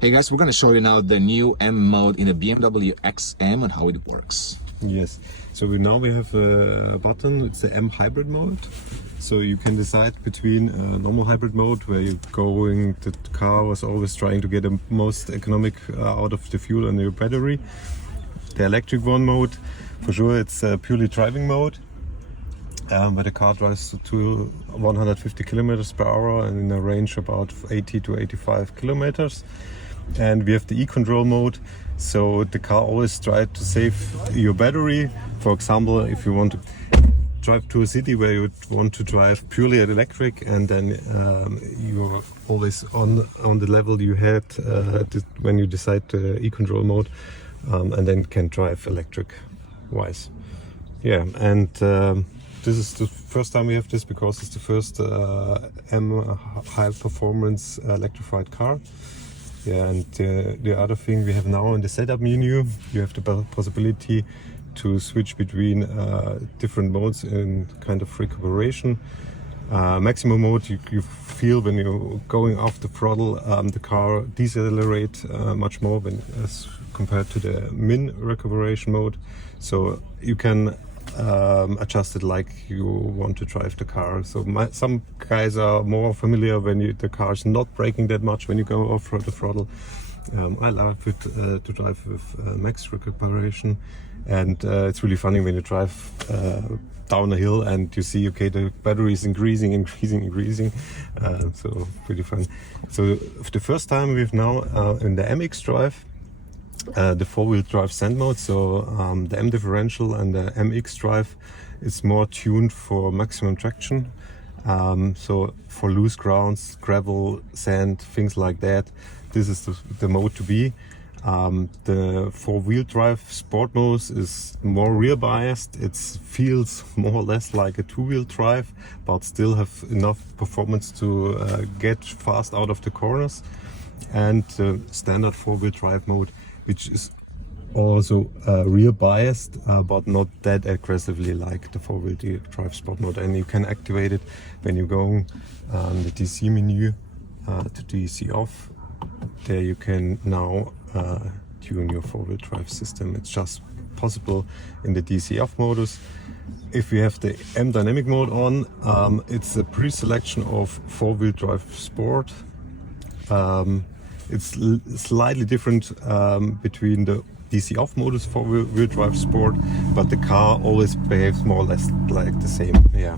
Hey guys, we're going to show you now the new M mode in the BMW XM and how it works. Yes, so now we have a button, it's the M hybrid mode. So you can decide between a normal hybrid mode where you're going, the car was always trying to get the most economic out of the fuel and the battery. The electric one mode, for sure it's a purely driving mode, where the car drives to 150 kilometers per hour and in a range about 80 to 85 kilometers. And we have the eCONTROL mode, so the car always tries to save your battery. For example, if you want to drive to a city where you want to drive purely electric, and then you're always on the level you had when you decide the eCONTROL mode, and then can drive electric wise. Yeah, and this is the first time we have this because it's the first M high performance electrified car. Yeah, and the other thing we have now in the setup menu, you have the possibility to switch between different modes in kind of recuperation. Maximum mode, you feel when you're going off the throttle, the car decelerate much more as compared to the min recuperation mode. So you can adjust it like you want to drive the car. So some guys are more familiar when the car is not braking that much when you go off the throttle. I love it to drive with max recuperation, and it's really funny when you drive down a hill and you see, okay, the battery is increasing, so pretty fun. So the first time we've now in the MX drive, the four-wheel drive send mode, so the M differential and the MX drive is more tuned for maximum traction. So for loose grounds, gravel, sand, things like that, this is the mode to be. The four-wheel drive sport mode is more rear biased. It feels more or less like a two-wheel drive, but still have enough performance to get fast out of the corners. And the standard four-wheel drive mode, which is also rear biased, but not that aggressively like the four-wheel drive sport mode. And you can activate it when you go the DC menu to DC off. There you can now tune your four-wheel drive system. It's just possible in the DC off modus. If we have the M dynamic mode on, it's a pre-selection of four-wheel drive sport. It's slightly different between the DC off modus for wheel drive sport, but the car always behaves more or less like the same. Yeah.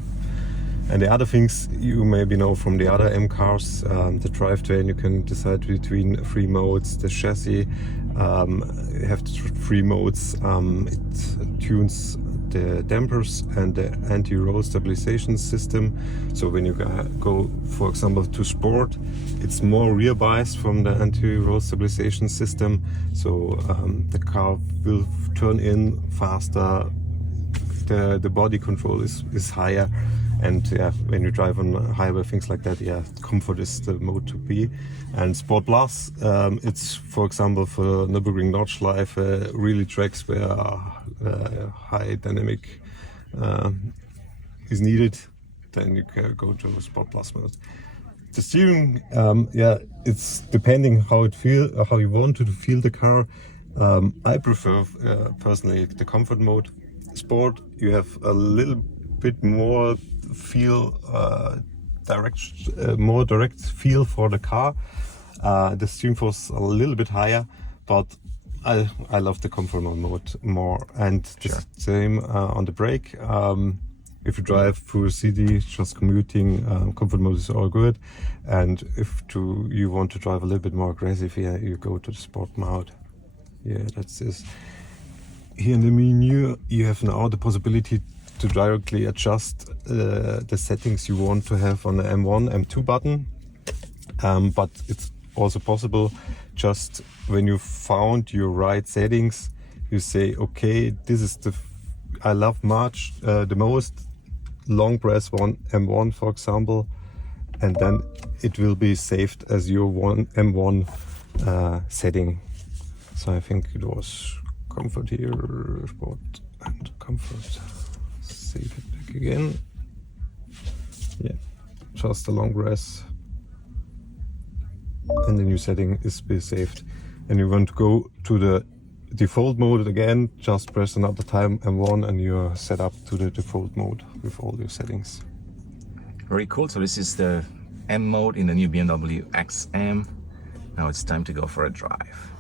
And the other things you maybe know from the other M cars, the drivetrain, you can decide between three modes. The chassis, you have three modes. It tunes the dampers and the anti-roll stabilization system. So when you go, for example, to sport, it's more rear biased from the anti-roll stabilization system. So the car will turn in faster. The body control is higher. And yeah, when you drive on a highway, things like that, yeah, comfort is the mode to be. And Sport Plus, it's, for example, for Nürburgring Nordschleife, really tracks where high dynamic is needed. Then you can go to Sport Plus mode. The steering, yeah, it's depending how you want to feel the car. I prefer personally the comfort mode. Sport, you have a little bit more feel, more direct feel for the car. The steering force a little bit higher, but I love the comfort mode more. And the same on the brake. If you drive through a city, just commuting, comfort mode is all good. And if you want to drive a little bit more aggressive, yeah, you go to the sport mode. Yeah, that's this. Here in the menu, you have now the possibility to directly adjust the settings you want to have on the M1, M2 button. But it's also possible just when you found your right settings, you say, okay, this is I love the most long press M1, for example, and then it will be saved as your M1 setting. So I think it was comfort here, sport and comfort. Save it back again. Yeah, just a long press. and the new setting is be saved. And you want to go to the default mode again, just press another time M1 and you're set up to the default mode with all your settings. Very cool. So this is the M mode in the new BMW XM. Now it's time to go for a drive.